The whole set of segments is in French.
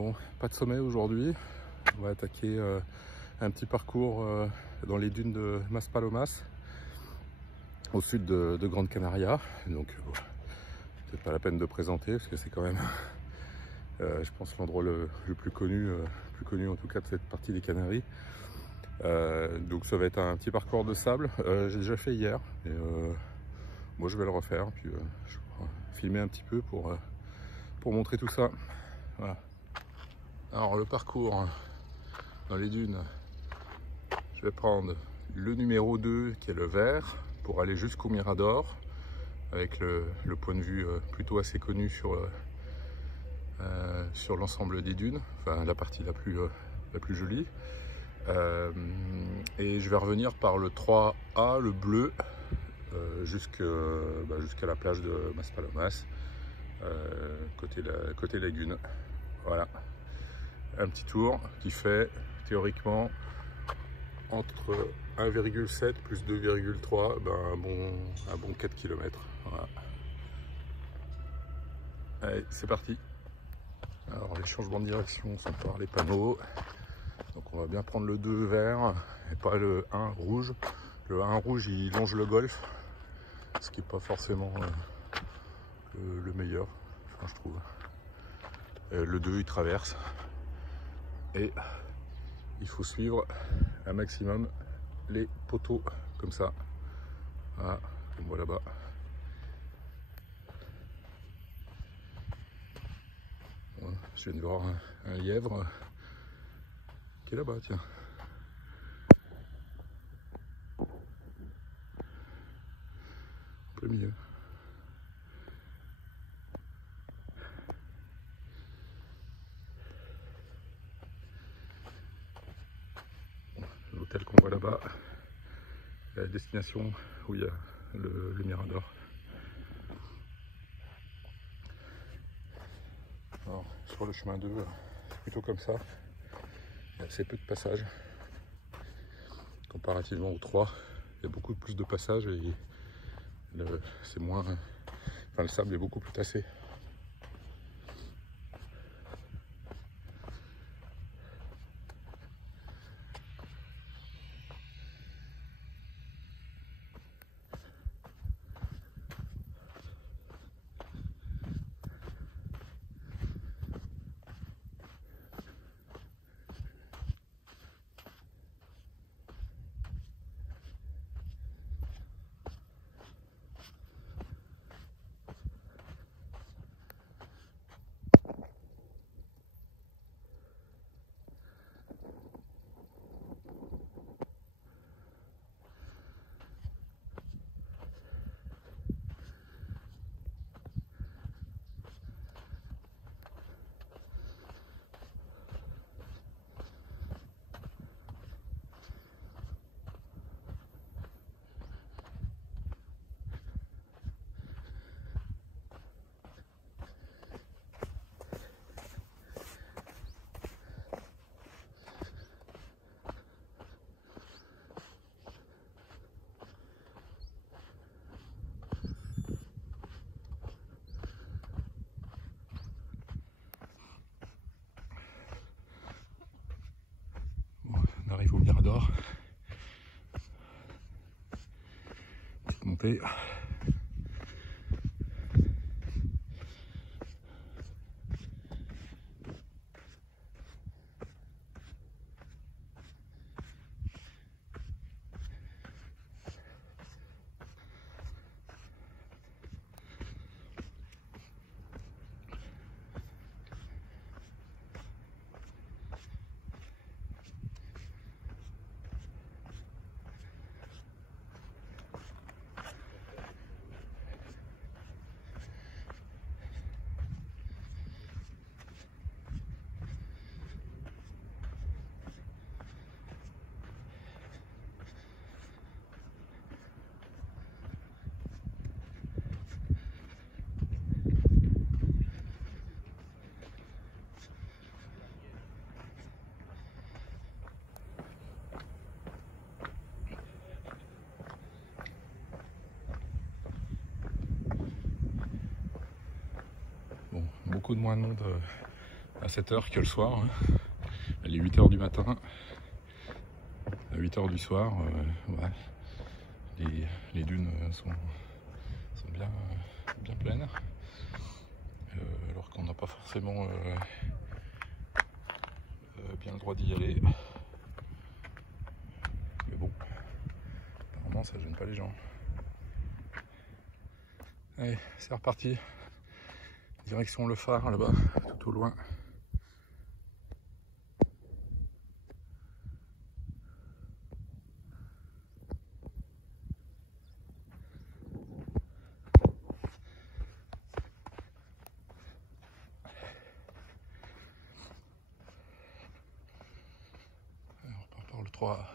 Bon, pas de sommet aujourd'hui. On va attaquer un petit parcours dans les dunes de Maspalomas, au sud de Grande Canaria. Donc, peut-être pas la peine de présenter parce que c'est quand même, je pense, l'endroit le plus connu en tout cas de cette partie des Canaries. Donc, ça va être un petit parcours de sable. J'ai déjà fait hier. Et, moi, je vais le refaire. Puis, je vais filmer un petit peu pour montrer tout ça. Voilà. Alors le parcours dans les dunes, je vais prendre le numéro 2 qui est le vert pour aller jusqu'au Mirador avec le point de vue plutôt assez connu sur l'ensemble des dunes, enfin la partie la plus jolie. Et je vais revenir par le 3A, le bleu, jusqu'à la plage de Maspalomas, côté lagune. Voilà. Un petit tour qui fait théoriquement entre 1,7 plus 2,3, un bon 4 km. Voilà. Allez, c'est parti. Alors les changements de direction sont par les panneaux. Donc on va bien prendre le 2 vert et pas le 1 rouge. Le 1 rouge il longe le golfe, ce qui n'est pas forcément le meilleur, enfin, je trouve. Le 2 il traverse. Et il faut suivre un maximum les poteaux comme ça. Voilà, on voit là-bas. Voilà, je viens de voir un lièvre qui est là-bas, tiens. En plein milieu. L'hôtel qu'on voit là-bas, la destination où il y a le Mirador. Alors, sur le chemin 2, c'est plutôt comme ça. Il y a assez peu de passages. Comparativement au 3, il y a beaucoup plus de passages et c'est moins. Enfin, le sable est beaucoup plus tassé. On arrive au Mirador. Petite montée. Bon, beaucoup de moins de monde à 7 h que le soir. Il est 8 h du matin. À 8 h du soir, ouais, les dunes sont bien pleines. Alors qu'on n'a pas forcément bien le droit d'y aller. Mais bon, apparemment ça gêne pas les gens. Allez, c'est reparti. Direction le phare là-bas, tout au loin. On repart par le 3A.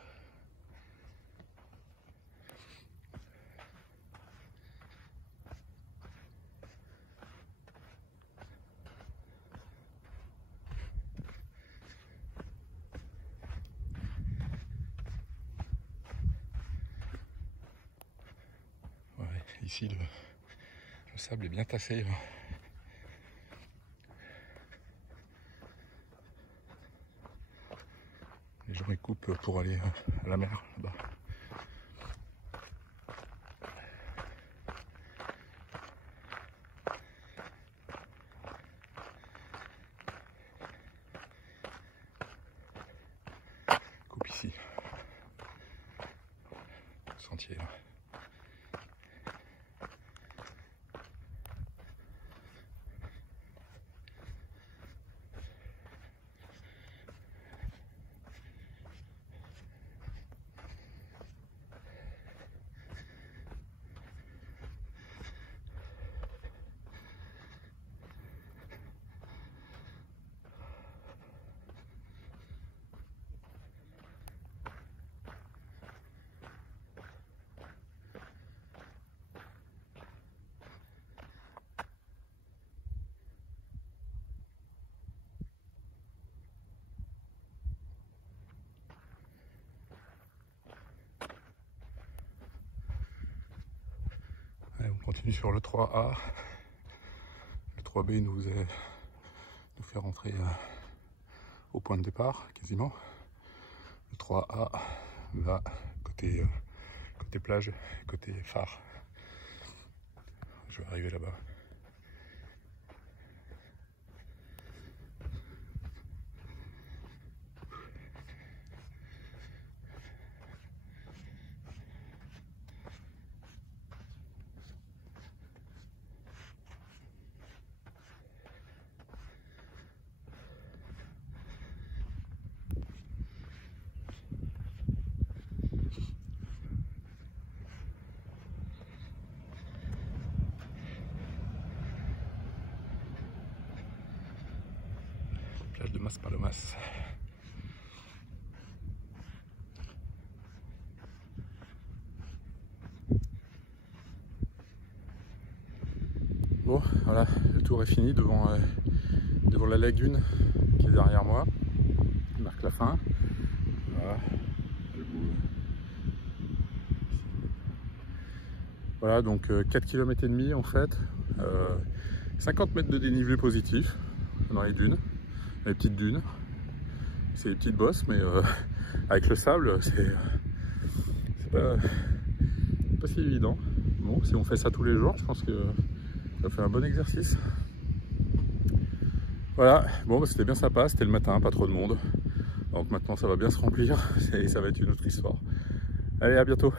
Ici, le sable est bien tassé. Là. Les gens ils coupent pour aller à la mer là-bas. Coupe ici. Le sentier là. On continue sur le 3A. Le 3B nous fait rentrer au point de départ quasiment. Le 3A va côté plage, côté phare. Je vais arriver là-bas. Plage de Maspalomas. Bon, voilà, le tour est fini devant la lagune qui est derrière moi, qui marque la fin. Voilà, voilà donc 4 km et demi en fait, 50 mètres de dénivelé positif dans les dunes, les petites dunes. C'est des petites bosses, mais avec le sable, c'est pas si évident. Bon, si on fait ça tous les jours, je pense que ça fait un bon exercice. Voilà, bon, bah, c'était bien sympa, c'était le matin, pas trop de monde. Donc maintenant, ça va bien se remplir et ça va être une autre histoire. Allez, à bientôt.